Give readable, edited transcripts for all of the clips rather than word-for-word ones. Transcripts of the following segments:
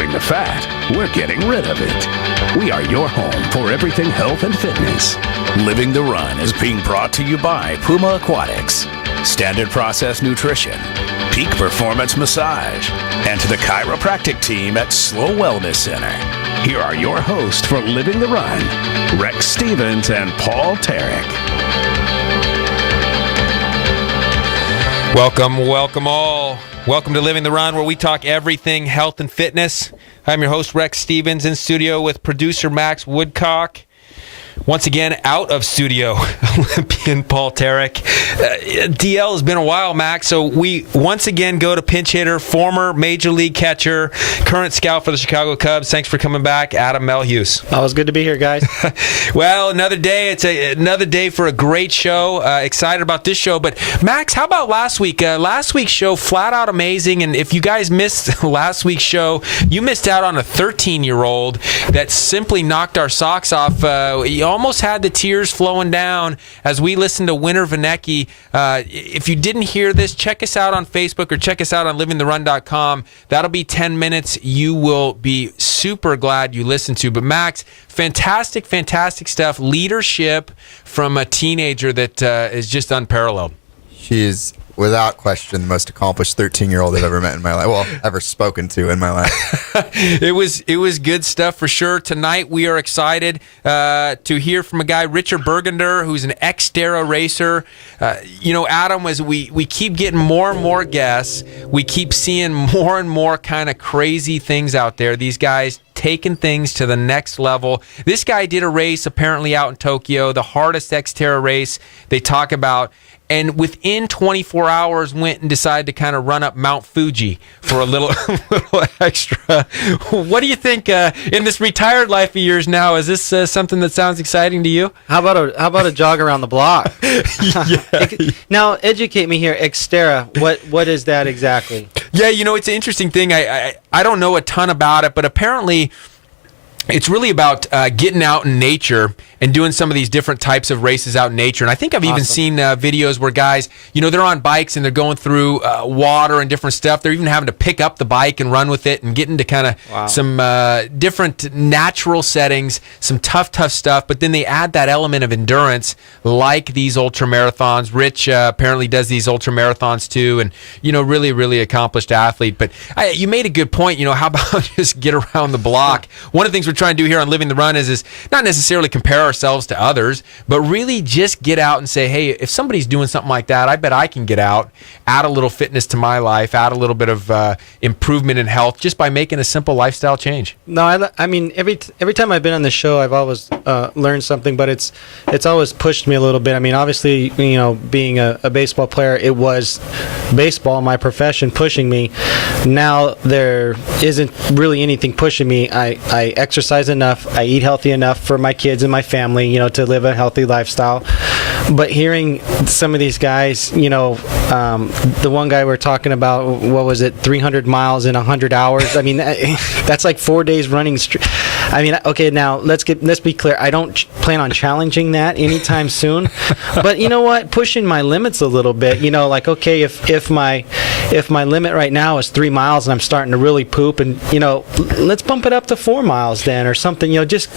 doing the fat, we're getting rid of it. We are your home for everything health and fitness. Living the Run is being brought to you by Puma Aquatics, Standard Process Nutrition, Peak Performance Massage, and to the chiropractic team at Slow Wellness Center. Here are your hosts for Living the Run, Rex Stevens and Paul Tarek. Welcome all. Welcome to Living the Run, where we talk everything health and fitness. I'm your host, Rex Stevens, in studio with producer Max Woodcock. Once again, out of studio, Olympian Paul Tarek. DL has been a while, Max, so we once again go to pinch hitter, former Major League catcher, current scout for the Chicago Cubs. Thanks for coming back, Adam Melhuse. Oh, it's good to be here, guys. Well, another day. It's another day for a great show. Excited about this show. But, Max, how about last week? Last week's show, flat out amazing. And if you guys missed last week's show, you missed out on a 13-year-old that simply knocked our socks off. You almost had the tears flowing down as we listened to Winter Vanecki. If you didn't hear this, check us out on Facebook or check us out on livingtherun.com. That'll be 10 minutes you will be super glad you listened to. But Max, fantastic stuff. Leadership from a teenager that is just unparalleled. She is, without question, the most accomplished 13-year-old I've ever met in my life. Well, ever spoken to in my life. It was good stuff for sure. Tonight we are excited to hear from a guy, Richard Burgunder, who's an Xterra racer. Adam, as we keep getting more and more guests, we keep seeing more and more kind of crazy things out there. These guys taking things to the next level. This guy did a race apparently out in Tokyo, the hardest Xterra race they talk about. And within 24 hours went and decided to kind of run up Mount Fuji for a little extra. What do you think in this retired life of yours now? Is this something that sounds exciting to you? How about a jog around the block? Yeah. Now, educate me here. Xterra, what is that exactly? Yeah, it's an interesting thing. I don't know a ton about it, but apparently it's really about getting out in nature and doing some of these different types of races out in nature. And I think I've even seen videos where guys, they're on bikes and they're going through water and different stuff. They're even having to pick up the bike and run with it and get into kind of some different natural settings, some tough stuff. But then they add that element of endurance like these ultra marathons. Rich apparently does these ultra marathons too, and, really, really accomplished athlete. But you made a good point. How about just get around the block? One of the things we're trying to do here on Living the Run is not necessarily compare ourselves to others, but really just get out and say, hey, if somebody's doing something like that, I bet I can get out, add a little fitness to my life, add a little bit of improvement in health just by making a simple lifestyle change. No, I mean, every time I've been on the show, I've always learned something, but it's always pushed me a little bit. I mean, obviously, being a baseball player, it was baseball, my profession, pushing me. Now there isn't really anything pushing me. I exercise enough, I eat healthy enough for my kids and my family, to live a healthy lifestyle. But hearing some of these guys, the one guy we're talking about, what was it, 300 miles in 100 hours? I mean, that's like 4 days running. I mean, okay, now let's be clear. I don't plan on challenging that anytime soon. But you know what? Pushing my limits a little bit. Like, okay, if my limit right now is 3 miles and I'm starting to really poop, and let's bump it up to 4 miles then, or something. Just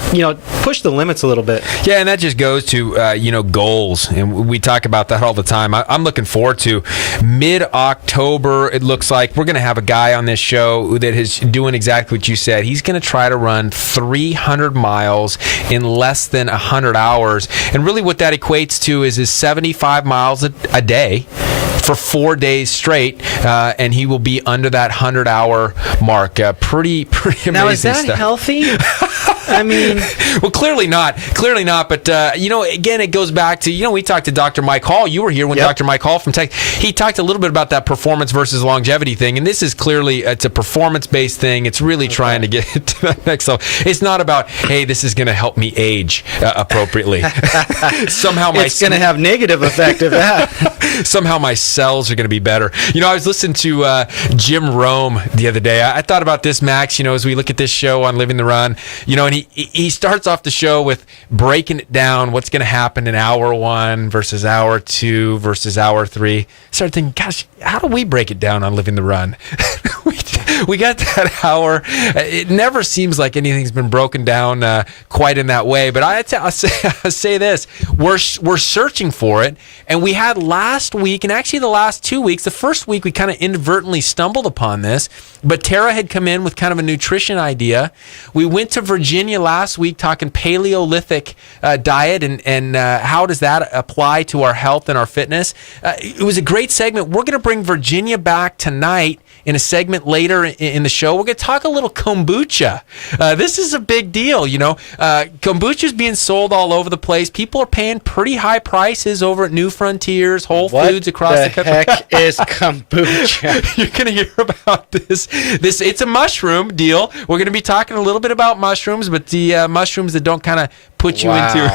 push the limits a little bit. Yeah, and that just goes to goals, and we talk about that all the time. I'm looking forward to mid-October. It looks like we're going to have a guy on this show that is doing exactly what you said. He's going to try to run 300 miles in less than 100 hours, and really what that equates to is 75 miles a day for 4 days straight, and he will be under that 100-hour mark. Pretty amazing now, is that stuff. Healthy? I mean, well, clearly not. But again, it goes back to we talked to Dr. Mike Hall. You were here when Dr. Mike Hall from Tech. He talked a little bit about that performance versus longevity thing, and this is clearly it's a performance-based thing. It's really trying to get to that next level. It's not about, hey, this is going to help me age appropriately. Somehow it's going to have negative effect of that. Somehow my cells are going to be better. I was listening to Jim Rome the other day. I thought about this, Max, as we look at this show on Living the Run, and he starts off the show with breaking it down, what's going to happen in hour 1 versus hour 2 versus hour 3. I started thinking, gosh, how do we break it down on Living the Run? we got that hour. It never seems like anything's been broken down quite in that way. But I'll say this: we're searching for it, and we had last week, and actually the last 2 weeks. The first week we kind of inadvertently stumbled upon this, but Tara had come in with kind of a nutrition idea. We went to Virginia last week talking Paleolithic diet and how does that apply to our health and our fitness. It was a great segment. We're going to bring Virginia back tonight in a segment later in the show. We're going to talk a little kombucha. This is a big deal, you know. Kombucha is being sold all over the place. People are paying pretty high prices over at New Frontiers, Whole Foods across the country. What the heck is kombucha? You're going to hear about this. It's a mushroom deal. We're going to be talking a little bit about mushrooms, but the mushrooms that don't kind of put you into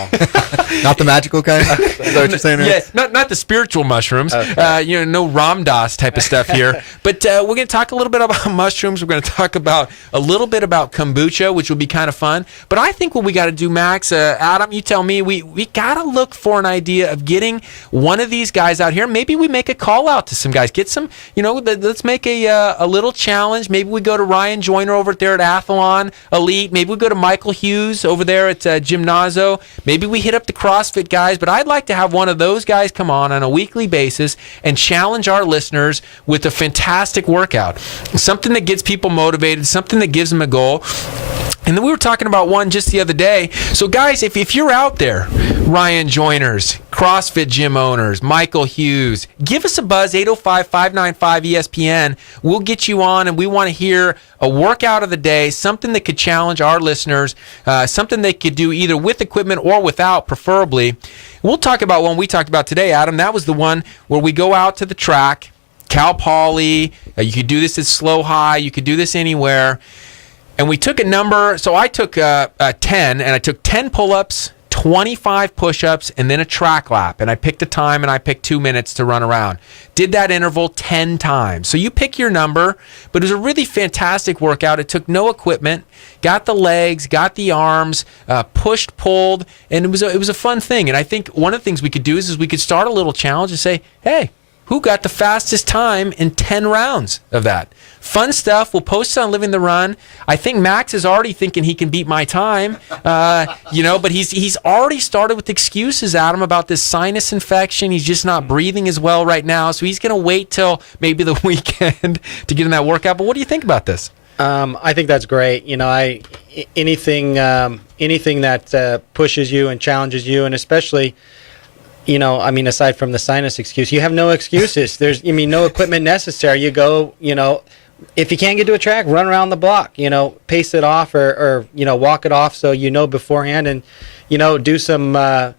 not the magical kind. Is that what you're saying? Yeah, not the spiritual mushrooms. Okay. No Ram Dass type of stuff here. But we're going to talk a little bit about mushrooms. We're going to talk about a little bit about kombucha, which will be kind of fun. But I think what we got to do, Max, Adam, you tell me, we got to look for an idea of getting one of these guys out here. Maybe we make a call out to some guys. Get some, let's make a little challenge. Maybe we go to Ryan Joyner over there at Athlon Elite. Maybe we go to Michael Hughes over there at Gymnazo. Maybe we hit up the CrossFit guys, but I'd like to have one of those guys come on a weekly basis and challenge our listeners with a fantastic workout. Something that gets people motivated, something that gives them a goal. And then we were talking about one just the other day. So, guys, if you're out there, Ryan Joyners, CrossFit gym owners, Michael Hughes, give us a buzz, 805-595-ESPN. We'll get you on, and we want to hear a workout of the day, something that could challenge our listeners, something they could do either with equipment or without, preferably. We'll talk about one we talked about today, Adam. That was the one where we go out to the track, Cal Poly. You could do this at Slow High. You could do this anywhere. And we took a number, so I took 10, and I took 10 pull-ups, 25 push-ups, and then a track lap. And I picked a time, and I picked 2 minutes to run around. Did that interval 10 times. So you pick your number, but it was a really fantastic workout. It took no equipment, got the legs, got the arms, pushed, pulled, and it was a fun thing. And I think one of the things we could do is we could start a little challenge and say, hey, who got the fastest time in 10 rounds of that? Fun stuff. We'll post it on Living the Run. I think Max is already thinking he can beat my time, but he's already started with excuses, Adam, about this sinus infection. He's just not breathing as well right now, so he's going to wait till maybe the weekend to get in that workout. But what do you think about this? I think that's great. Anything that pushes you and challenges you, and especially, aside from the sinus excuse, you have no excuses. There's, no equipment necessary. You go, if you can't get to a track, run around the block, pace it off or walk it off so beforehand and, do some, some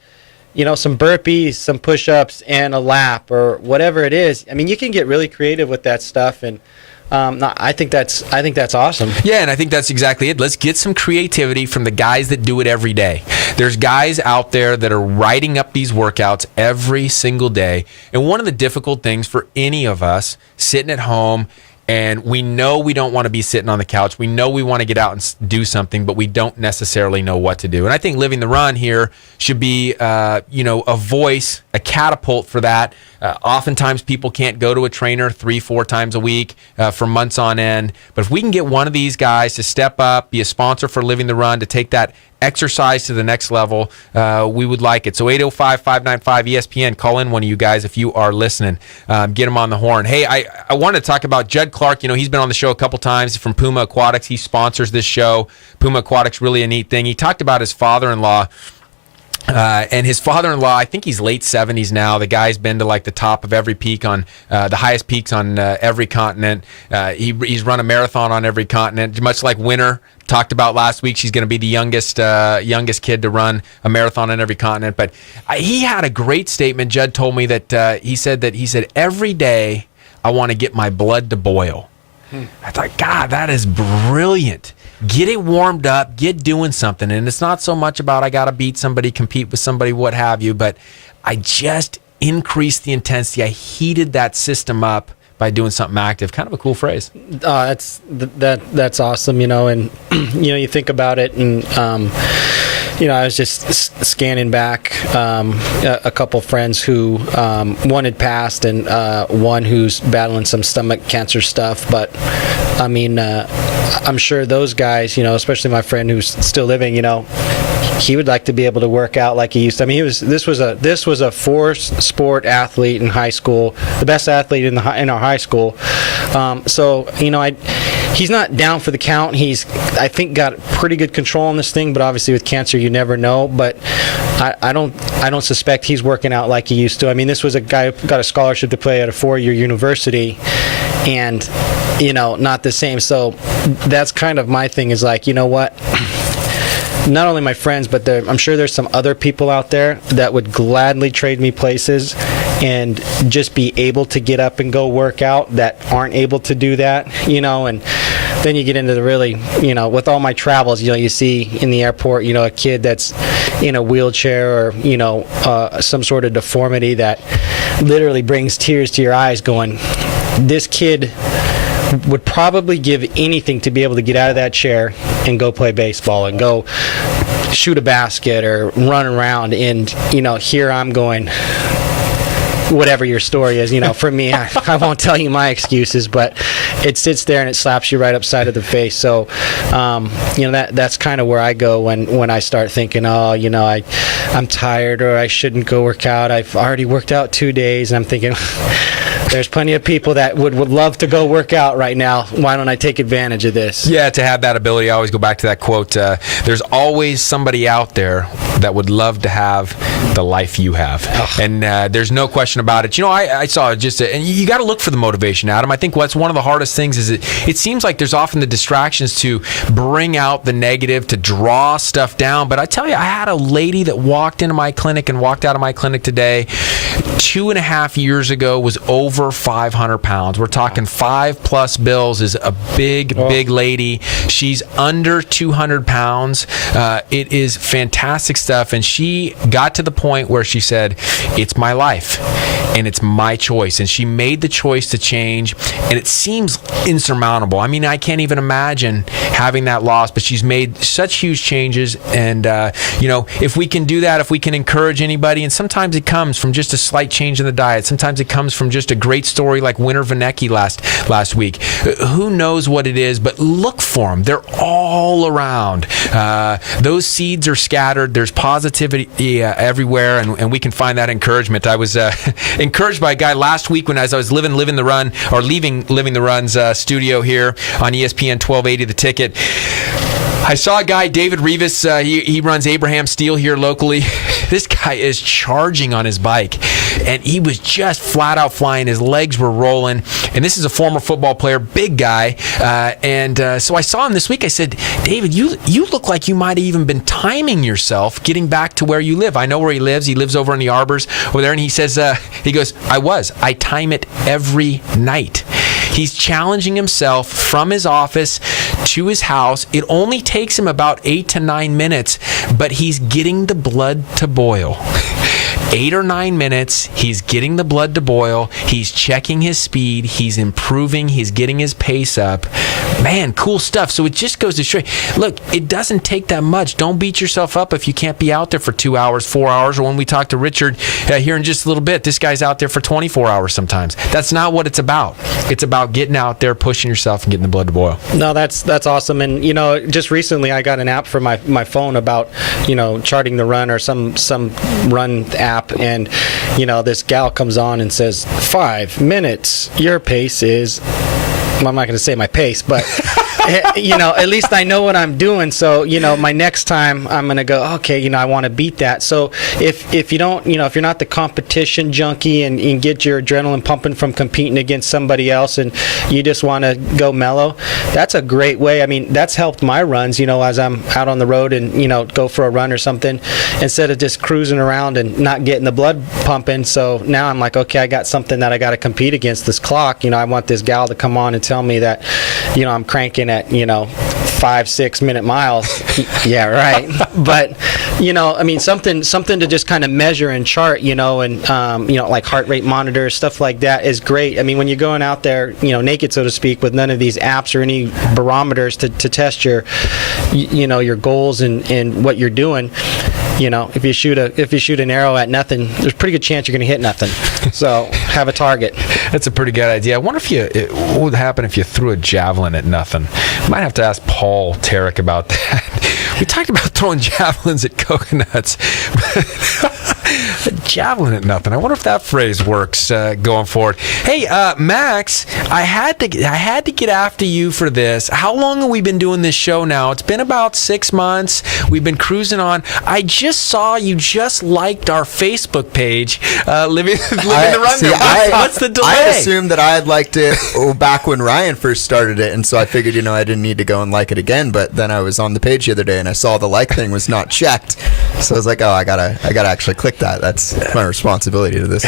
burpees, some push-ups and a lap or whatever it is. You can get really creative with that stuff, and I think that's awesome. Yeah, and I think that's exactly it. Let's get some creativity from the guys that do it every day. There's guys out there that are writing up these workouts every single day. And one of the difficult things for any of us sitting at home, and we know we don't want to be sitting on the couch. We know we want to get out and do something, but we don't necessarily know what to do. And I think Living the Run here should be, a voice, a catapult for that. Oftentimes people can't go to a trainer 3-4 times a week for months on end. But if we can get one of these guys to step up, be a sponsor for Living the Run, to take that exercise to the next level, we would like it. So 805-595-ESPN, call in one of you guys if you are listening. Get him on the horn. Hey, I want to talk about Judd Clark. He's been on the show a couple times from Puma Aquatics. He sponsors this show. Puma Aquatics, really a neat thing. He talked about his father-in-law. And his father-in-law, I think he's late 70s now. The guy's been to like the top of every peak on the highest peaks on every continent. He's run a marathon on every continent, much like Winter talked about last week. She's going to be the youngest kid to run a marathon on every continent. But he had a great statement. Judd told me that he said every day I want to get my blood to boil. I thought, God, that is brilliant. Get it warmed up, get doing something. And it's not so much about I got to beat somebody, compete with somebody, what have you, but I just increased the intensity. I heated that system up by doing something active. Kind of a cool phrase. That's awesome, and you think about it, and I was just scanning back a couple friends who one had passed and one who's battling some stomach cancer stuff, but I mean, I'm sure those guys, especially my friend who's still living, he would like to be able to work out like he used to. I mean, this was a four-sport athlete in high school, the best athlete in our high school. He's not down for the count. He's, I think, got pretty good control on this thing, but obviously with cancer, you never know. But I don't suspect he's working out like he used to. I mean, this was a guy who got a scholarship to play at a 4-year university, and not the same. So that's kind of my thing. Is like, you know what? Not only my friends, but I'm sure there's some other people out there that would gladly trade me places and just be able to get up and go work out that aren't able to do that, and then you get into the really, with all my travels, you see in the airport, a kid that's in a wheelchair or, some sort of deformity that literally brings tears to your eyes going, this kid would probably give anything to be able to get out of that chair and go play baseball and go shoot a basket or run around. And, here I'm going, whatever your story is, for me, I won't tell you my excuses, but it sits there and it slaps you right upside of the face. So, that's kind of where I go when I start thinking, I'm tired or I shouldn't go work out. I've already worked out 2 days, and I'm thinking, there's plenty of people that would love to go work out right now. Why don't I take advantage of this? Yeah, to have that ability, I always go back to that quote, there's always somebody out there that would love to have the life you have. Ugh. And there's no question about it. I saw just, and you got to look for the motivation, Adam. I think what's one of the hardest things is it seems like there's often the distractions to bring out the negative, to draw stuff down. But I tell you, I had a lady that walked into my clinic and walked out of my clinic today, 2.5 years ago, was over 500 pounds. We're talking 5+ bills, is a big lady. She's under 200 pounds. It is fantastic stuff. And she got to the point where she said, it's my life and it's my choice. And she made the choice to change, and it seems insurmountable. I mean, I can't even imagine having that loss, but she's made such huge changes. And, if we can do that, if we can encourage anybody, and sometimes it comes from just a slight change in the diet. Sometimes it comes from just a great story like Winter Vanecki last week. Who knows what it is, but look for them. They're all around. Those seeds are scattered. There's positivity everywhere, and we can find that encouragement. I was encouraged by a guy last week as I was leaving the Run's studio here on ESPN 1280 The Ticket. I saw a guy, David Rivas, he runs Abraham Steel here locally. This guy is charging on his bike, and he was just flat out flying. His legs were rolling, and this is a former football player, big guy. So I saw him this week. I said, David, you look like you might have even been timing yourself getting back to where you live. I know where he lives. He lives over in the Arbors over there, and he says, he goes, I time it every night. He's challenging himself from his office to his house. It only takes him about 8 to 9 minutes, but he's getting the blood to boil. 8 or 9 minutes, he's getting the blood to boil. He's checking his speed. He's improving. He's getting his pace up. Man, cool stuff. So it just goes to show you, look, it doesn't take that much. Don't beat yourself up if you can't be out there for 2 hours, 4 hours, or when we talk to Richard here in just a little bit, this guy's out there for 24 hours sometimes. That's not what it's about. It's about getting out there, pushing yourself, and getting the blood to boil. No, that's awesome. And, just recently I got an app for my phone about, charting the run or some run app. And this gal comes on and says 5 minutes, your pace is, well, I'm not going to say my pace, but at least I know what I'm doing. So my next time I'm going to go, okay, I want to beat that. So if you don't, if you're not the competition junkie and get your adrenaline pumping from competing against somebody else, and you just want to go mellow, that's a great way. I mean, that's helped my runs, as I'm out on the road and go for a run or something, instead of just cruising around and not getting the blood pumping. So now I'm like, okay, I got something that I got to compete against, this clock. I want this gal to come on and tell me that I'm cranking at 5-6 minute miles. Yeah, right. But I mean, something to just kind of measure and chart, and like heart rate monitors, stuff like that is great. I mean, when you're going out there, naked, so to speak, with none of these apps or any barometers to test your your goals and what you're doing, if you shoot an arrow at nothing, there's a pretty good chance you're going to hit nothing. So have a target. That's a pretty good idea. I wonder what would happen if you threw a javelin at nothing. Might have to ask Paul Tarek about that. We talked about throwing javelins at coconuts. A javelin at nothing. I wonder if that phrase works going forward. Hey, Max, I had to get after you for this. How long have we been doing this show now? It's been about 6 months. We've been cruising on. I just saw you just liked our Facebook page, living the run. What's the delay? I assumed that I had liked it back when Ryan first started it, and so I figured, I didn't need to go and like it again. But then I was on the page the other day, and I saw the like thing was not checked. So I was like, oh, I gotta actually click that. That's my responsibility to this.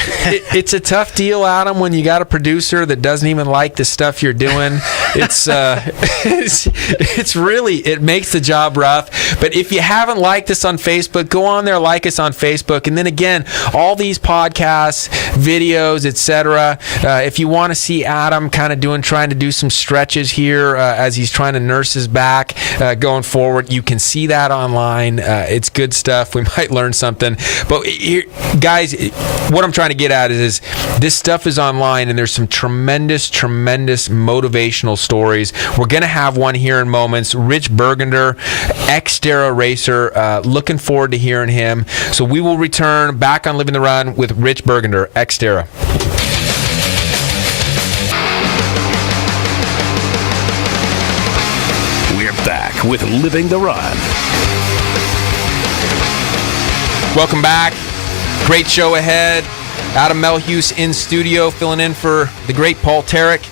It's a tough deal, Adam, when you got a producer that doesn't even like the stuff you're doing. It's really, it makes the job rough. But if you haven't liked us on Facebook, go on there, like us on Facebook. And then again, all these podcasts, videos, etc. If you want to see Adam kind of trying to do some stretches here as he's trying to nurse his back going forward, you can see that online. It's good stuff. We might learn something. But here, guys, what I'm trying to get at is this stuff is online, and there's some tremendous motivational stories. We're going to have one here in moments. Rich Burgunder, Xterra racer. Looking forward to hearing him. So we will return back on Living the Run with Rich Burgunder, Xterra. We're back with Living the Run. Welcome back. Great show ahead. Adam Melhuse in studio, filling in for the great Paul Tarek.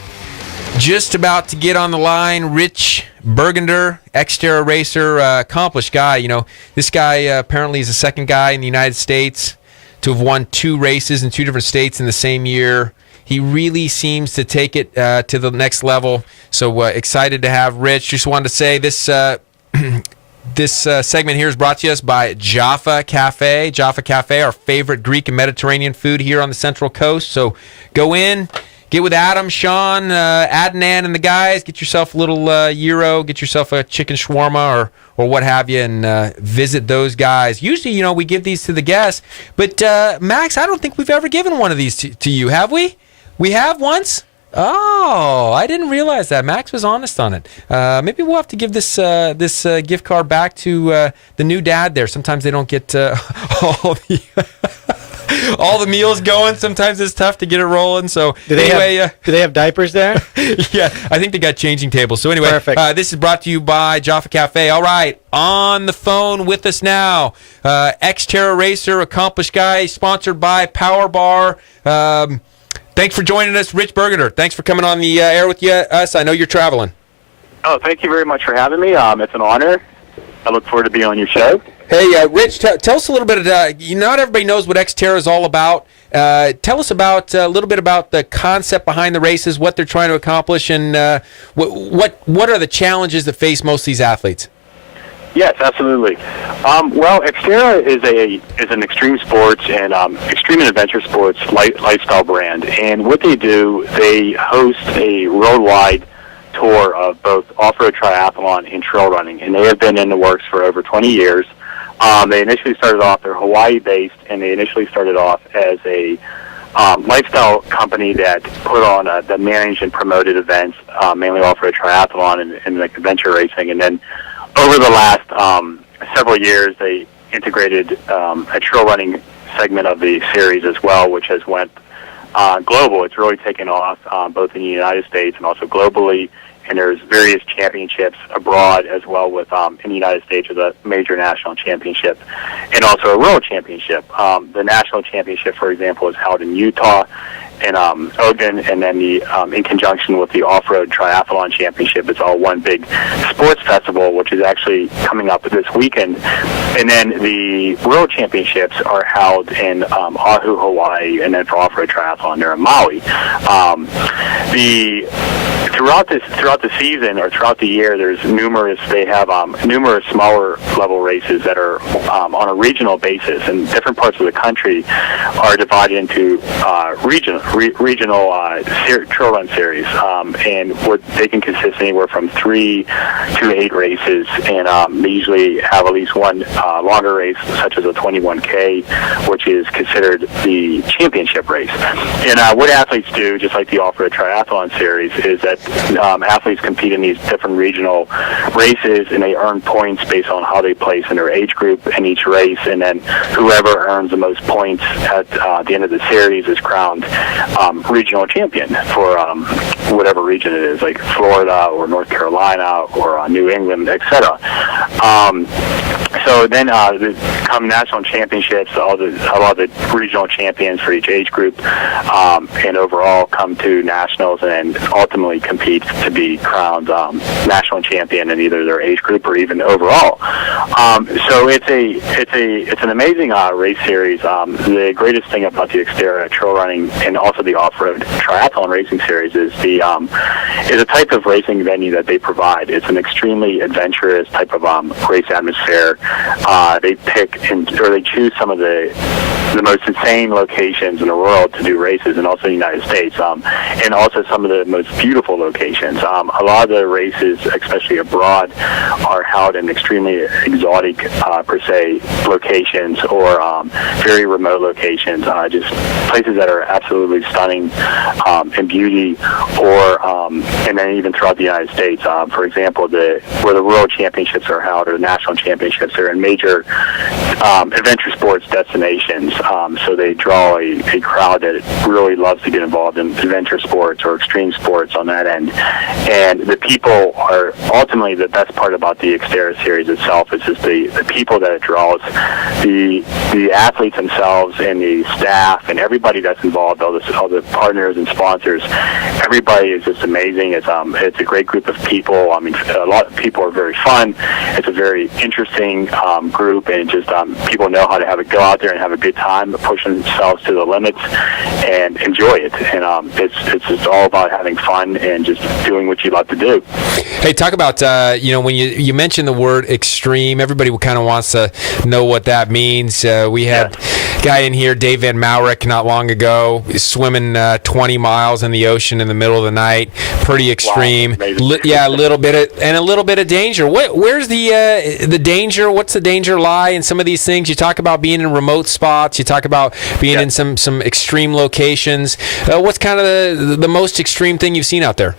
Just about to get on the line, Rich Burgunder, Xterra racer, accomplished guy. This guy apparently is the second guy in the United States to have won 2 races in 2 different states in the same year. He really seems to take it to the next level. So excited to have Rich. Just wanted to say this. This segment here is brought to us by Jaffa Cafe. Jaffa Cafe, our favorite Greek and Mediterranean food here on the Central Coast. So go in, get with Adam, Sean, Adnan, and the guys. Get yourself a little gyro. Get yourself a chicken shawarma or what have you, and visit those guys. Usually, we give these to the guests. But, Max, I don't think we've ever given one of these to you, have we? We have once? Oh, I didn't realize that. Max was honest on it. Maybe we'll have to give this gift card back to the new dad there. Sometimes they don't get all the meals going. Sometimes it's tough to get it rolling. So do they have diapers there? Yeah, I think they got changing tables. So anyway, perfect. This is brought to you by Jaffa Cafe. All right, on the phone with us now, Xterra racer, accomplished guy, sponsored by Power Bar. Thanks for joining us, Rich Burgunder. Thanks for coming on the air with us. I know you're traveling. Oh, thank you very much for having me. It's an honor. I look forward to being on your show. Hey, Rich, tell us a little bit. Not everybody knows what Xterra is all about. Tell us about a little bit about the concept behind the races, what they're trying to accomplish, and what are the challenges that face most of these athletes? Yes, absolutely. Well, Xterra is an extreme sports and extreme and adventure sports lifestyle brand, and what they do, they host a worldwide tour of both off-road triathlon and trail running, and they have been in the works for over 20 years. They initially started off, they're Hawaii-based, and they initially started off as a lifestyle company that put on that managed and promoted events, mainly off-road triathlon and like adventure racing, and then over the last several years, they integrated a trail running segment of the series as well, which has went global. It's really taken off both in the United States and also globally. And there's various championships abroad as well. With in the United States, there's a major national championship and also a world championship. The national championship, for example, is held in Utah and Ogden, and then in conjunction with the off-road triathlon championship, it's all one big sports festival, which is actually coming up this weekend. And then the world championships are held in Oahu, Hawaii, and then for off-road triathlon, they're in Maui. Throughout the season or throughout the year, there's numerous smaller level races that are on a regional basis, and different parts of the country are divided into regional trail run series, and what they can consist anywhere from 3 to 8 races, and they usually have at least one longer race, such as a 21K, which is considered the championship race. And what athletes do, just like the Off-Road Triathlon Series, is that athletes compete in these different regional races, and they earn points based on how they place in their age group in each race, and then whoever earns the most points at the end of the series is crowned regional champion for whatever region it is, like Florida or North Carolina or New England, etc. So then come national championships, a lot of the regional champions for each age group, and overall come to nationals and ultimately compete to be crowned national champion in either their age group or even overall. So it's an amazing race series. The greatest thing about the Xterra trail running and also the off-road triathlon racing series is a type of racing venue that they provide. It's an extremely adventurous type of race atmosphere. They they choose some of the most insane locations in the world to do races, and also in the United States, and also some of the most beautiful locations. A lot of the races, especially abroad, are held in extremely exotic, per se, locations or very remote locations, just places that are absolutely stunning in beauty, or and then even throughout the United States. For example, where the World Championships are held or the National Championships are in major adventure sports destinations. So they draw a crowd that really loves to get involved in adventure sports or extreme sports on that end. And the people are ultimately the best part about the Xterra series itself. Is just the people that it draws, the athletes themselves and the staff and everybody that's involved, all the partners and sponsors. Everybody is just amazing. It's a great group of people. I mean, a lot of people are very fun. It's a very interesting group, and just people know how to go out there and have a good time, push themselves to the limits and enjoy it. And it's just all about having fun and just doing what you love to do. Hey, talk about when you mentioned the word extreme, everybody kind of wants to know what that means. We had a guy in here, Dave Van Maurik, not long ago, swimming 20 miles in the ocean in the middle of the night. Pretty extreme. Wow, a little bit of danger. Where's the danger? What's the danger lie in some of these things? You talk about being in remote spots. You talk about being in some extreme locations. What's kind of the most extreme thing you've seen out there?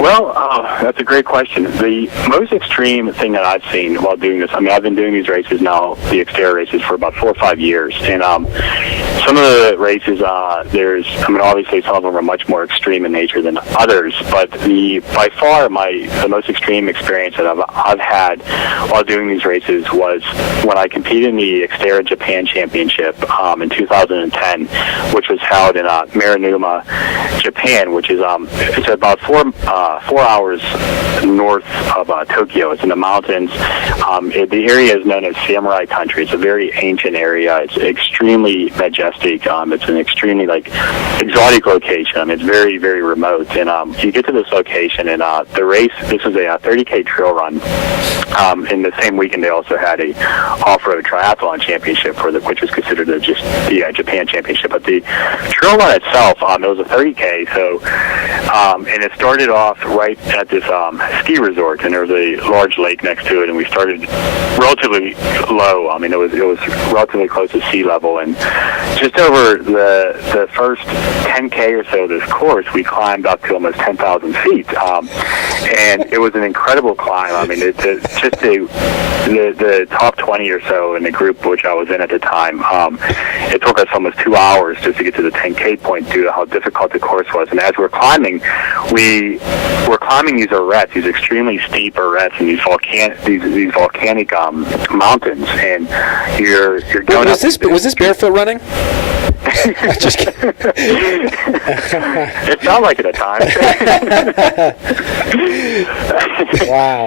Well, that's a great question. The most extreme thing that I've seen while doing this, I mean, I've been doing these races now, the Xterra races, for about 4 or 5 years. And some of the races, obviously some of them are much more extreme in nature than others. But by far, the most extreme experience that I've had while doing these races was when I competed in the Xterra Japan Championship in 2010, which was held in Marinuma, Japan, which is it's about 4 hours north of Tokyo. It's in the mountains. The area is known as Samurai Country. It's a very ancient area. It's extremely majestic. It's an extremely exotic location. I mean, it's very, very remote. And you get to this location, and the race. This is a 30K trail run. In the same weekend, they also had a off-road triathlon championship which was considered the Japan Championship. But the trail run itself, it was a 30K. So, and it started off right at this ski resort, and there was a large lake next to it, and we started relatively low. I mean, it was relatively close to sea level, and just over the first 10K or so of this course, we climbed up to almost 10,000 feet, and it was an incredible climb. I mean, the top 20 or so in the group which I was in at the time, it took us almost 2 hours just to get to the 10K point due to how difficult the course was. And as we're climbing, we're climbing these arêtes, these extremely steep arêtes, and these volcanic mountains, and you're going. Was this barefoot running? Just kidding. It felt like it at times. Wow.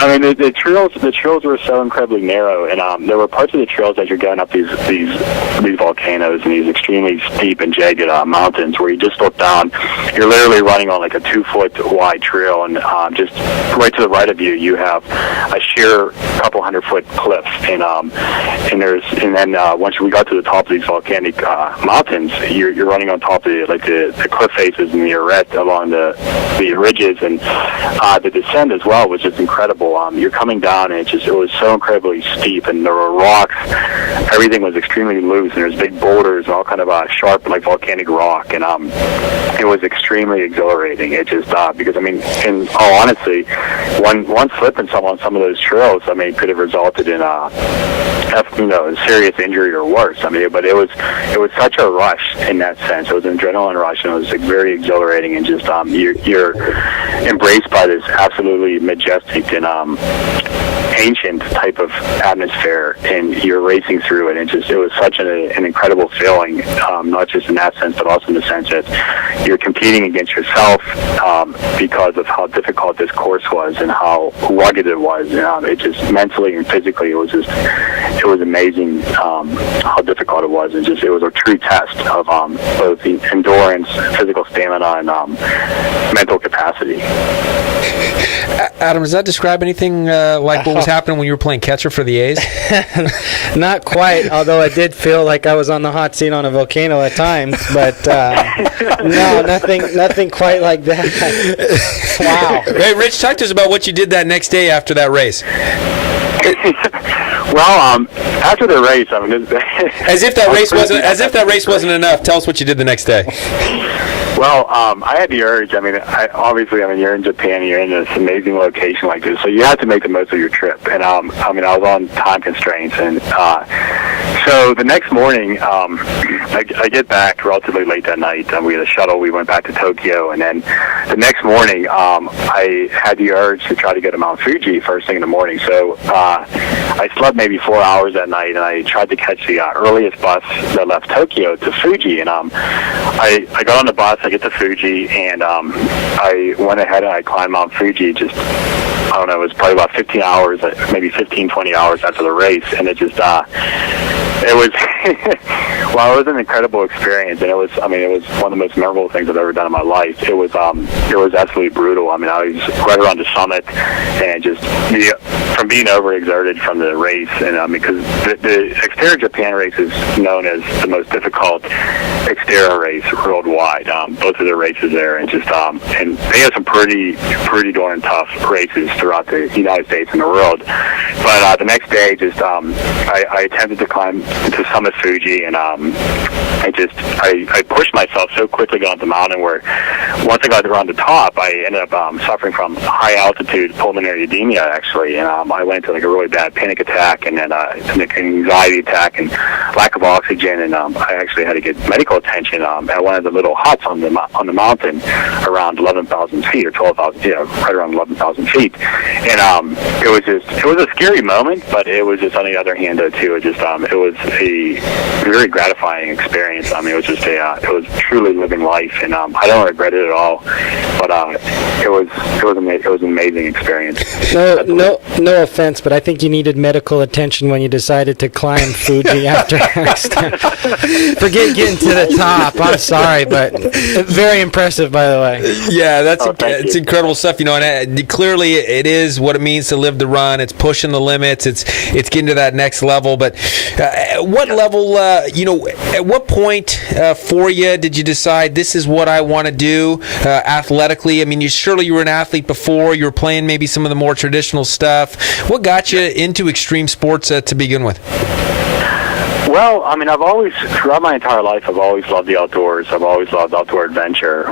I mean, the trails were so incredibly narrow, and there were parts of the trails as you're going up these volcanoes and these extremely steep and jagged mountains where you just look down. You're literally running on like a 2-foot wide trail, and just right to the right of you, you have a sheer couple 100-foot cliff, and then once we got to the top of these volcanic mountains. You're running on top of the cliff faces and the arête along the ridges, and the descent as well was just incredible. You're coming down, and it was so incredibly steep, and there were rocks. Everything was extremely loose, and there's big boulders and all kind of sharp, like volcanic rock, and it was extremely exhilarating. It just because in all honesty, one slip and on some of those trails, could have resulted in a serious injury or worse. But it was such a rush in that sense. It was an adrenaline rush, and it was very exhilarating, and just you're embraced by this absolutely majestic and ancient type of atmosphere, and you're racing through it, and it was such an incredible feeling, not just in that sense, but also in the sense that you're competing against yourself because of how difficult this course was and how rugged it was. It just mentally and physically, it was amazing how difficult it was, and it was a true test of both the endurance, physical stamina, and mental capacity. Adam, does that describe anything like what was happening when you were playing catcher for the A's? Not quite, although I did feel like I was on the hot seat on a volcano at times, but no, nothing quite like that. Wow. Hey, Rich, talk to us about what you did that next day after that race. Well, after the race, as if that race wasn't enough. Tell us what you did the next day. Well, I had the urge. Obviously, you're in Japan, you're in this amazing location like this, so you have to make the most of your trip. And I was on time constraints, and so the next morning, I get back relatively late that night. We had a shuttle. We went back to Tokyo, and then the next morning, I had the urge to try to go to Mount Fuji first thing in the morning. So I slept maybe 4 hours that night, and I tried to catch the earliest bus that left Tokyo to Fuji. And I got on the bus. I get to Fuji, and I went ahead and I climbed Mount Fuji. Just, I don't know, it was probably about 15 hours, maybe 15, 20 hours after the race, and it was it was an incredible experience, and it was one of the most memorable things I've ever done in my life. It was absolutely brutal. I was right around the summit, and just from being overexerted from the race, and because the Xterra Japan race is known as the most difficult Xterra race worldwide. Both of the races there, and and they have some pretty darn tough races throughout the United States and the world. But the next day, I attempted to climb to summit Fuji, and I pushed myself so quickly going up the mountain where once I got around the top, I ended up suffering from high altitude pulmonary edema actually, and I went into like a really bad panic attack, and then an anxiety attack and lack of oxygen, and I actually had to get medical attention at one of the little huts on the mountain around 11,000 feet or 12,000, right around 11,000 feet, and it was a scary moment, but it was just on the other hand though too, it was a very gratifying experience. It was it was truly living life, and I don't regret it at all. But it was an amazing experience. No offense, but I think you needed medical attention when you decided to climb Fuji after forget getting to the top. I'm sorry, but very impressive, by the way. Yeah, it's incredible stuff. And clearly it is what it means to live the run. It's pushing the limits. It's getting to that next level. But what level? At what point for you did you decide this is what I want to do athletically? You were an athlete before. You were playing maybe some of the more traditional stuff. What got you into extreme sports to begin with? Well, I've always, throughout my entire life, I've always loved the outdoors. I've always loved outdoor adventure.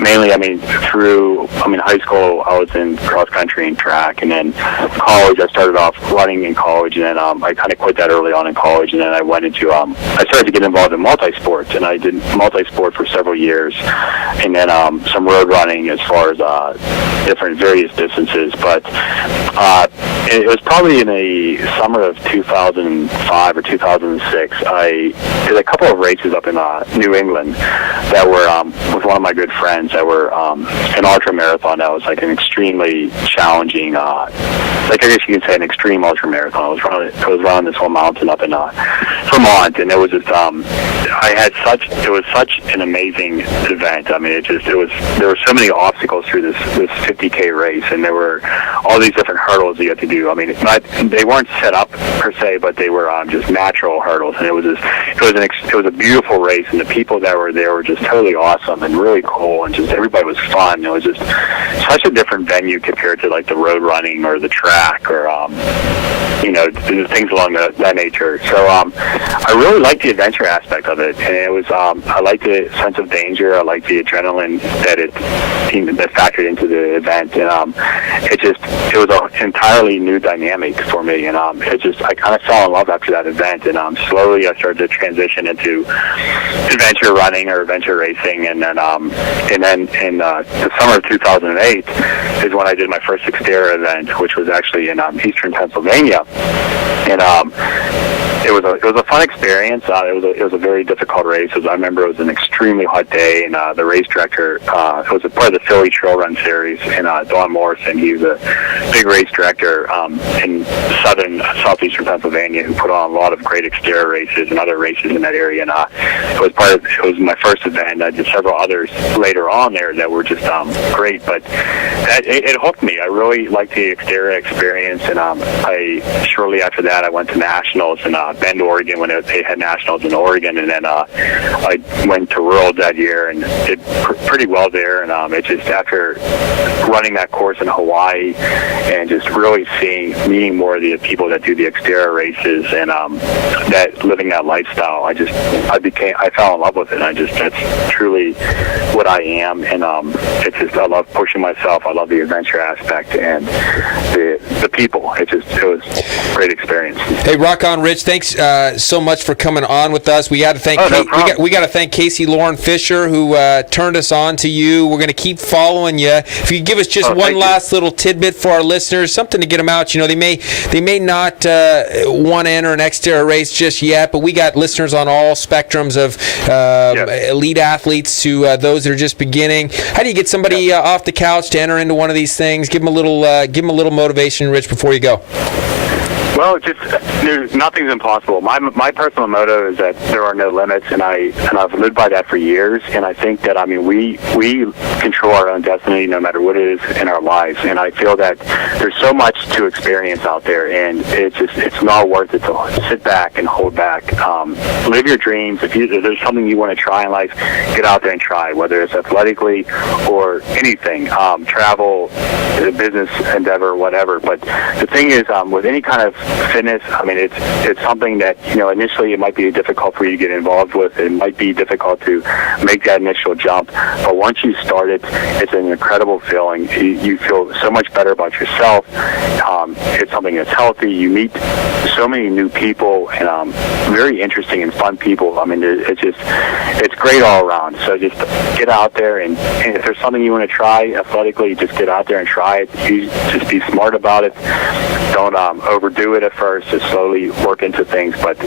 Mainly, through high school, I was in cross country and track, and then college, I started off running in college, and then I kind of quit that early on in college, and then I went into, I started to get involved in multi-sports, and I did multi-sport for several years, and then some road running as far as different various distances. But it was probably in the summer of 2005 or 2006. I did a couple of races up in New England that were with one of my good friends that were an ultra marathon that was like an extremely challenging, I guess you could say an extreme ultra marathon. I was running this whole mountain up in Vermont, and it was just it was such an amazing event. There were so many obstacles through this 50K race, and there were all these different hurdles you had to do. They weren't set up per se, but they were just natural hurdles hurdles, and it was a beautiful race, and the people that were there were just totally awesome and really cool, and just everybody was fun. It was just such a different venue compared to like the road running or the track or things along that nature. So I really liked the adventure aspect of it, and it was I liked the sense of danger. I liked the adrenaline that factored into the event, and it was an entirely new dynamic for me, and I kind of fell in love after that event, and slowly I started to transition into adventure running or adventure racing, and then in the summer of 2008 is when I did my first Xterra event, which was actually in eastern Pennsylvania, and it was a fun experience. It was a very difficult race. I remember it was an extremely hot day, and the race director, it was a part of the Philly Trail Run Series, and Don Morrison, he was a big race director in southeastern Pennsylvania, who put on a lot of great Xterra races and other races in that area. And it was my first event. I did several others later on there that were just great, but it hooked me. I really liked the Xterra experience, and shortly after that I went to nationals in Bend, Oregon, when they had nationals in Oregon, and then I went to World that year and did pretty well there. And it just, after running that course in Hawaii and just really meeting more of the people that do the Xterra races and that living that lifestyle, I fell in love with it. That's truly what I am, and I love pushing myself. I love the adventure aspect and the people. It was a great experience. Hey, rock on, Rich. Thanks so much for coming on with us. We got to thank we got to thank Casey Lauren Fisher, who turned us on to you. We're going to keep following you. If you could give us just one last little tidbit for our listeners, something to get them out. They may not want to enter an Xterra race just yet, but we got listeners on all spectrums of elite athletes to those that are just beginning. How do you get somebody off the couch to enter into one of these things? Give them a little motivation, Rich, before you go. Well, nothing's impossible. My personal motto is that there are no limits, and I've lived by that for years. And I think that we control our own destiny, no matter what it is in our lives. And I feel that there's so much to experience out there, and it's not worth it to sit back and hold back. Live your dreams. If there's something you want to try in life, get out there and try. Whether it's athletically or anything, travel, business endeavor, whatever. But the thing is, with any kind of fitness, it's something that initially it might be difficult for you to get involved with. It might be difficult to make that initial jump, but once you start it, it's an incredible feeling. You feel so much better about yourself. It's something that's healthy. You meet so many new people and very interesting and fun people. It's great all around. So just get out there, and if there's something you want to try athletically, just get out there and try it. You just be smart about it. Don't overdo it at first. Just slowly work into things, but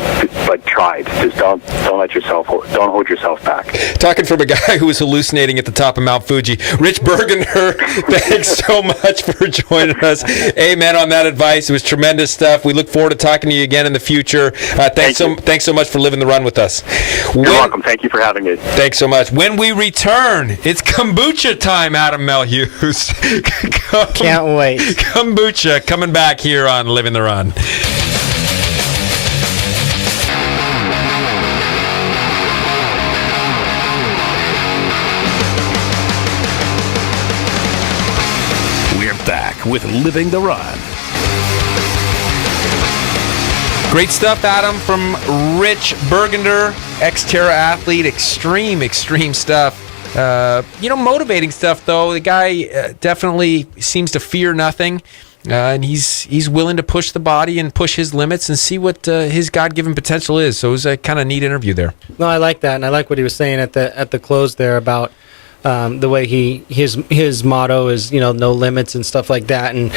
try it. Just don't hold yourself back. Talking from a guy who was hallucinating at the top of Mount Fuji, Rich Burgunder, thanks so much for joining us. Amen on that advice. It was tremendous stuff. We look forward to talking to you again in the future. Thanks so much for living the run with us. You're welcome. Thank you for having me. Thanks so much. When we return, it's kombucha time, Adam Melhuse. Can't wait. Kombucha coming back here on Living the Run. We're back with Living the Run. Great stuff, Adam, from Rich Burgunder, Xterra athlete. Extreme stuff. Motivating stuff, though. The guy definitely seems to fear nothing. And he's willing to push the body and push his limits and see what his God-given potential is. So it was a kind of neat interview there. No, I like that, and I like what he was saying at the close there about the way his motto is no limits and stuff like that. And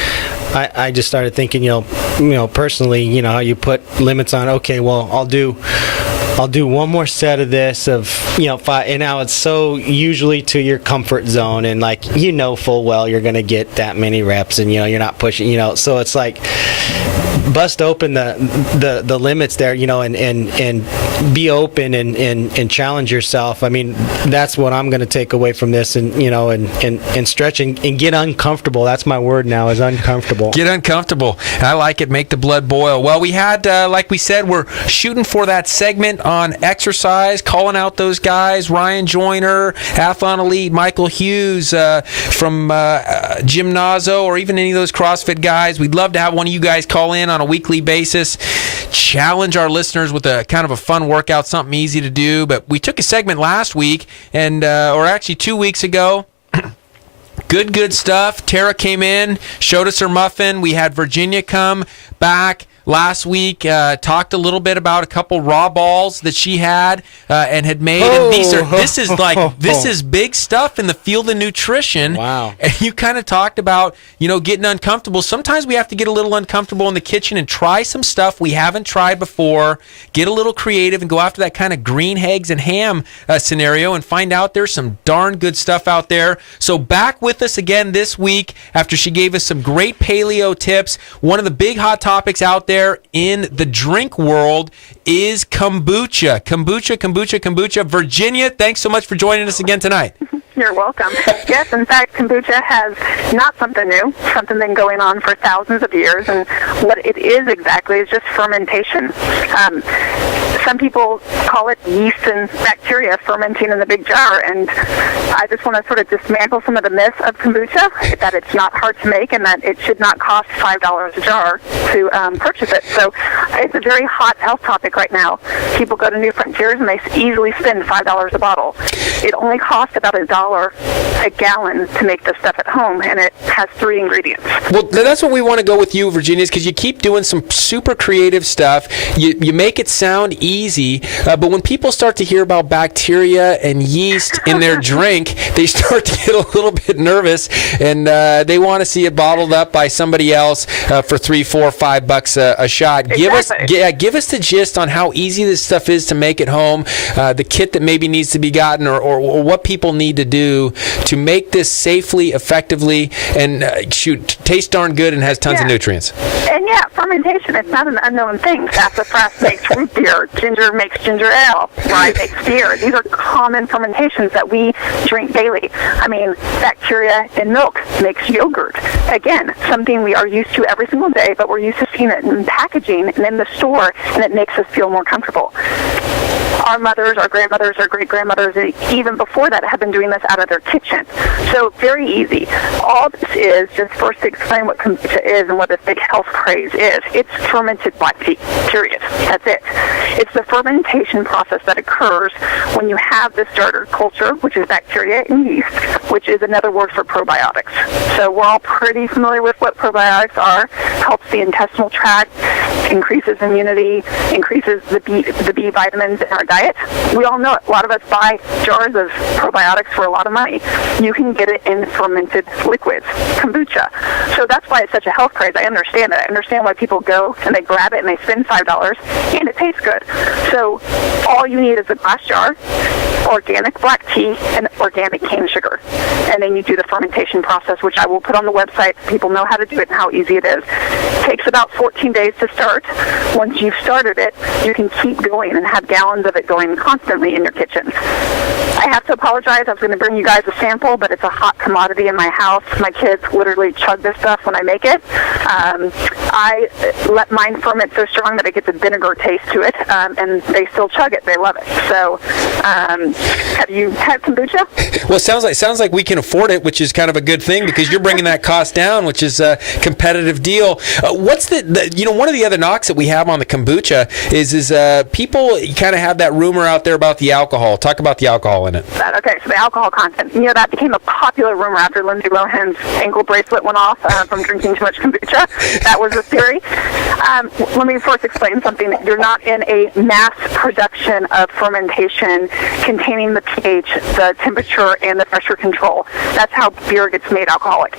I just started thinking personally how you put limits on. Okay, well I'll do one more set of this of 5, and now it's so usually to your comfort zone, and full well you're gonna get that many reps, and you're not pushing, so it's like bust open the limits there, and be open and challenge yourself. I mean, that's what I'm going to take away from this, and and stretch and get uncomfortable. That's my word now, is uncomfortable. Get uncomfortable. I like it. Make the blood boil. Well, we had, like we said, we're shooting for that segment on exercise, calling out those guys, Ryan Joyner, Athlon Elite, Michael Hughes from Gymnazo, or even any of those CrossFit guys. We'd love to have one of you guys call in on a weekly basis, challenge our listeners with a kind of a fun workout, something easy to do. But we took a segment last week, and or actually 2 weeks ago. Good stuff. Tara came in, showed us her muffin. We had Virginia come back last week, talked a little bit about a couple raw balls that she had and had made. And this is big stuff in the field of nutrition. Wow. And you kind of talked about, getting uncomfortable. Sometimes we have to get a little uncomfortable in the kitchen and try some stuff we haven't tried before, get a little creative, and go after that kind of green eggs and ham scenario and find out there's some darn good stuff out there. So back with us again this week after she gave us some great paleo tips. One of the big hot topics out there in the drink world is kombucha. Kombucha. Virginia, thanks so much for joining us again tonight. You're welcome. Yes, in fact, kombucha has not something new, something been going on for thousands of years, and what it is exactly is just fermentation. Some people call it yeast and bacteria fermenting in the big jar, and I just want to sort of dismantle some of the myths of kombucha, that it's not hard to make and that it should not cost $5 a jar to purchase it. So it's a very hot health topic right now. People go to New Frontiers and they easily spend $5 a bottle. It only costs about $1 a gallon to make this stuff at home, and it has 3 ingredients. Well, that's what we want to go with you, Virginia, because you keep doing some super creative stuff. You make it sound easy, but when people start to hear about bacteria and yeast in their drink, they start to get a little bit nervous, and they want to see it bottled up by somebody else for $3, $4, $5 a shot. Exactly. Give us the gist on how easy this stuff is to make at home, the kit that maybe needs to be gotten, or what people need to do to make this safely, effectively, and tastes darn good and has tons of nutrients. And fermentation, it's not an unknown thing. Sassafras makes root beer, ginger makes ginger ale, rye makes beer. These are common fermentations that we drink daily. I mean, bacteria in milk makes yogurt. Again, something we are used to every single day, but we're used to seeing it in packaging and in the store, and it makes us feel more comfortable. Our mothers, our grandmothers, our great-grandmothers, and even before that, have been doing this out of their kitchen. So very easy. All this is, just first to explain what kombucha is and what this big health craze is, it's fermented black tea, period. That's it. It's the fermentation process that occurs when you have the starter culture, which is bacteria and yeast, which is another word for probiotics. So we're all pretty familiar with what probiotics are. Helps the intestinal tract, increases immunity, increases the B vitamins in our diet. We all know it. A lot of us buy jars of probiotics for a lot of money. You can get it in fermented liquids, kombucha. So that's why it's such a health craze. I understand it. I understand why people go and they grab it and they spend $5, and it tastes good. So all you need is a glass jar, organic black tea, and organic cane sugar. And then you do the fermentation process, which I will put on the website so people know how to do it and how easy it is. It takes about 14 days to start. Once you've started it, you can keep going and have gallons of it going constantly in your kitchen. I have to apologize. I was going to bring you guys a sample, but it's a hot commodity in my house. My kids literally chug this stuff when I make it. I let mine ferment so strong that it gets a vinegar taste to it, and they still chug it. They love it. So, have you had kombucha? Well, it sounds like we can afford it, which is kind of a good thing because you're bringing that cost down, which is a competitive deal. What's one of the other knocks that we have on the kombucha is people kind of have that rumor out there about the alcohol. Talk about the alcohol in it. Okay, so the alcohol content. That became a popular rumor after Lindsay Lohan's ankle bracelet went off from drinking too much kombucha. That was the theory. Let me first explain something. You're not in a mass production of fermentation containing the pH, the temperature, and the pressure control. That's how beer gets made alcoholic.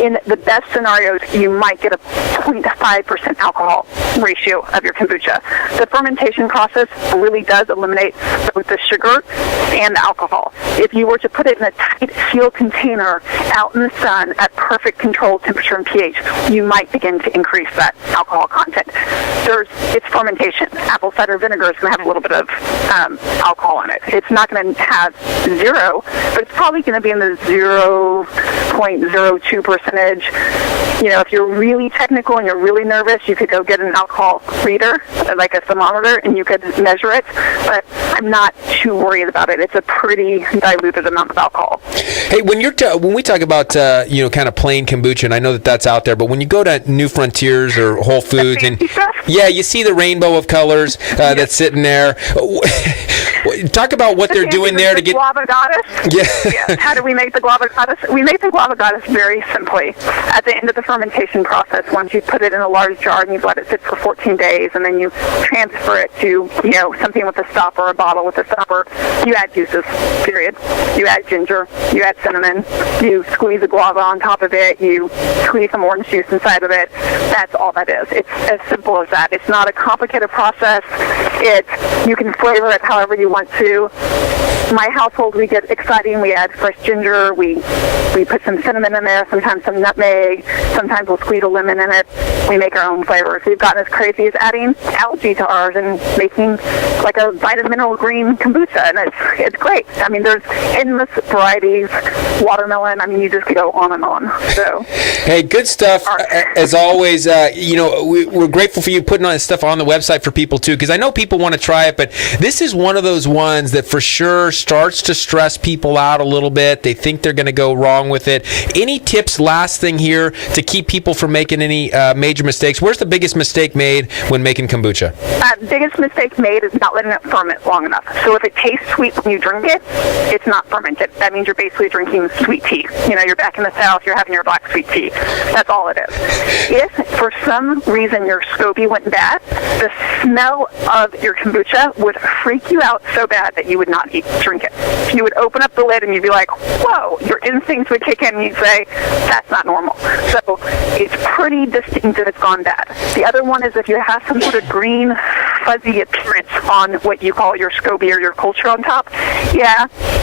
In the best scenarios, you might get a 0.5% alcohol ratio of your kombucha. The fermentation process really does eliminate both the sugar and the alcohol. If you were to put it in a tight sealed container out in the sun at perfect controlled temperature and pH, you might begin to increase that alcohol content. content. It's fermentation. Apple cider vinegar is going to have a little bit of alcohol in it. It's not going to have 0, but it's probably going to be in the 0.02 percentage. If you're really technical and you're really nervous, you could go get an alcohol reader, like a thermometer, and you could measure it. But I'm not too worried about it. It's a pretty diluted amount of alcohol. Hey, when we talk about kind of plain kombucha, and I know that's out there, but when you go to New Frontiers or Whole Foods, and you see the rainbow of colors that's sitting there. Talk about what they're doing there to get guava goddess. Yeah. How do we make the guava goddess? We make the guava goddess very simply. At the end of the fermentation process, once you put it in a large jar and you let it sit for 14 days, and then you transfer it to something with a stopper, a bottle with a stopper, you add juices. Period. You add ginger. You add cinnamon. You squeeze a guava on top of it. You squeeze some orange juice inside of it. That's all that is. It's as simple as that. It's not a complicated process. You can flavor it however you want to. My household, we get exciting. We add fresh ginger. We put some cinnamon in there, sometimes some nutmeg. Sometimes we'll squeeze a lemon in it. We make our own flavors. We've gotten as crazy as adding algae to ours and making like a vitamin mineral green kombucha, and it's great. I mean, there's endless varieties. Watermelon. I mean, you just could go on and on. So, hey, good stuff as always. We're grateful for you putting on stuff on the website for people too, because I know people want to try it, but this is one of those ones that for sure starts to stress people out a little bit. They think they're going to go wrong with it. Any tips, last thing here, to keep people from making any major mistakes? Where's the biggest mistake made when making kombucha? Biggest mistake made is not letting it ferment long enough. So if it tastes sweet when you drink it, it's not fermented. That means you're basically drinking sweet tea. You're back in the South, you're having your black sweet tea. That's all it is. If for some reason your SCOBY went bad, the smell of your kombucha would freak you out so bad that you would not drink it. You would open up the lid and you'd be like, whoa, your instincts would kick in and you'd say, that's not normal. So it's pretty distinct if it's gone bad. The other one is if you have some sort of green, fuzzy appearance on what you call your SCOBY or your culture on top,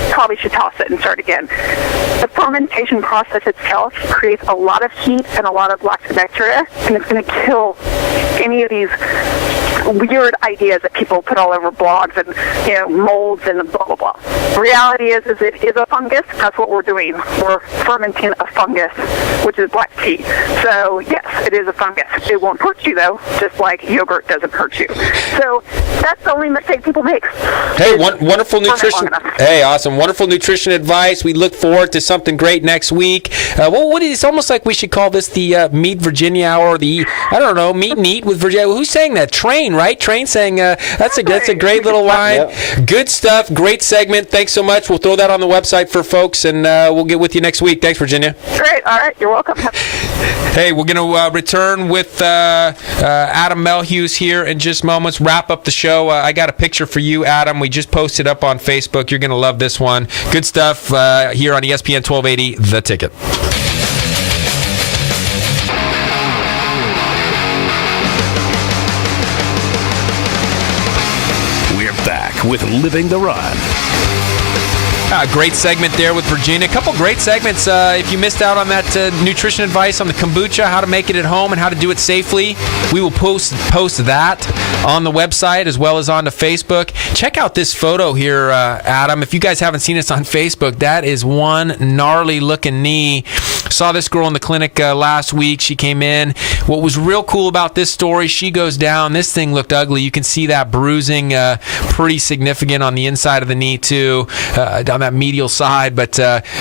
probably should toss it and start again. The fermentation process itself creates a lot of heat and a lot of lactobacteria, and it's going to kill any of these weird ideas that people put all over blogs and molds and blah blah blah. The reality is it is a fungus. That's what we're doing. We're fermenting a fungus, which is black tea. So yes, it is a fungus. It won't hurt you though, just like yogurt doesn't hurt you. So that's the only mistake people make. Hey, wonderful nutrition. Hey, awesome, wonderful nutrition advice. We look forward to something great next week. It's almost like we should call this the Meet Virginia Hour, or the Meet and Eat with Virginia. Who's saying that? Train, right? Train saying that's a great little line. Yep. Good stuff. Great segment. Thanks so much. We'll throw that on the website for folks, and we'll get with you next week. Thanks, Virginia. Great. All right. You're welcome. Hey, we're going to return with Adam Melhuse here in just moments. Wrap up the show. I got a picture for you, Adam. We just posted up on Facebook. You're going to love this one. Good stuff here on ESPN 1280, The Ticket. With Living the Run. Great segment there with Virginia. A couple great segments. If you missed out on that nutrition advice on the kombucha, how to make it at home and how to do it safely, we will post that on the website as well as on the Facebook. Check out this photo here, Adam. If you guys haven't seen this on Facebook, that is one gnarly looking knee. Saw this girl in the clinic last week. She came in. What was real cool about this story, she goes down. This thing looked ugly. You can see that bruising pretty significant on the inside of the knee too, on that medial side. But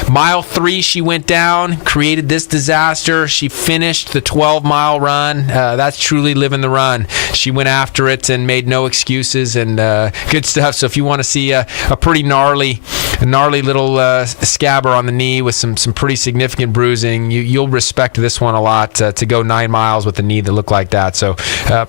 mile 3 she went down, created this disaster. She finished the 12-mile run. That's truly living the run. She went after it and made no excuses, and good stuff. So if you want to see a pretty gnarly little scabber on the knee with some pretty significant bruising, you'll respect this one a lot to go 9 miles with a knee that looked like that. So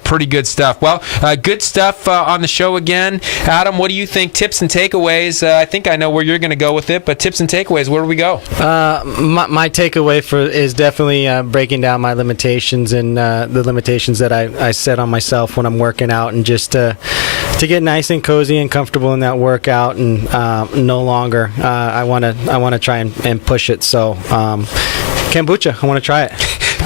pretty good stuff. Well, good stuff on the show again. Adam, what do you think? Tips and takeaways. I think I know where you're going to go with it, but tips and takeaways, where do we go? My takeaway is definitely breaking down my limitations and the limitations that I set on myself when I'm working out, and just to get nice and cozy and comfortable in that workout, and no longer I want to try and push it. So kombucha, I want to try it.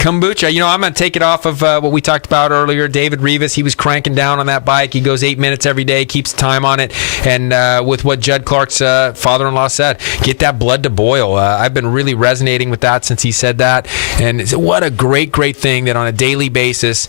Kombucha. I'm going to take it off of what we talked about earlier. David Rivas, he was cranking down on that bike. He goes 8 minutes every day, keeps time on it. And with what Judd Clark's father-in-law said, get that blood to boil. I've been really resonating with that since he said that. And what a great, great thing that on a daily basis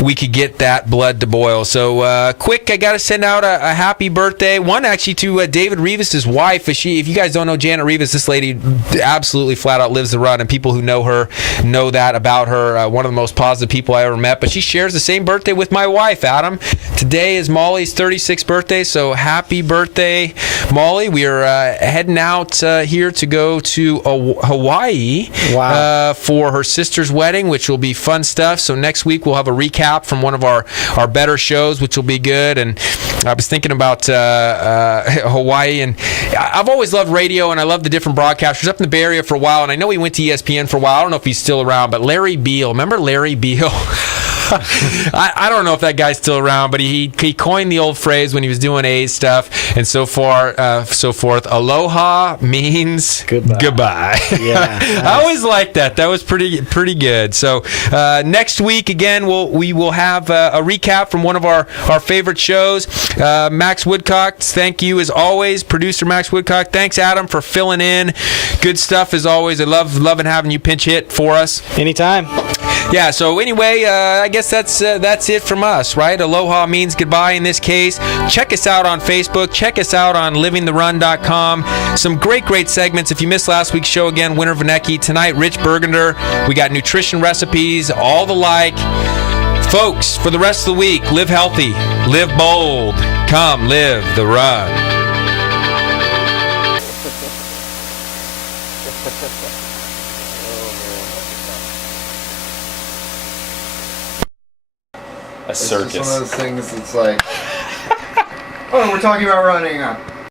we could get that blood to boil. So quick, I got to send out a happy birthday. One actually to David Rivas' wife. If you guys don't know Janet Rivas, this lady absolutely flat out lives the run, and people who know her know that about her. One of the most positive people I ever met. But she shares the same birthday with my wife, Adam. Today is Molly's 36th birthday, so happy birthday, Molly. We are heading out here to go to Hawaii for her sister's wedding, which will be fun stuff. So next week we'll have a recap from one of our better shows, which will be good. And I was thinking about Hawaii, and I've always loved radio, and I love the different broadcasters up in the Bay Area for a while, and I know he went to ESPN for a while. I don't know if he's still around, but Larry Beal. Remember Larry Beal? I don't know if that guy's still around, but he coined the old phrase when he was doing A's stuff, and so forth. Aloha means goodbye. Yeah, I always liked that. That was pretty good. So next week again, we will have a recap from one of our favorite shows. Max Woodcock, thank you as always, producer Max Woodcock. Thanks, Adam, for filling in. Good stuff as always. I loving having you pinch hit for us. Anytime. Yeah. So anyway, I guess that's it from us, right? Aloha means goodbye in this case. Check us out on Facebook. Check us out on livingtherun.com. Some great segments. If you missed last week's show, again, Winter Vanecki. Tonight, Rich Burgunder. We got nutrition recipes, all the like. Folks, for the rest of the week, live healthy, live bold. Come live the run. A circus. It's just one of those things that's like, oh, we're talking about running.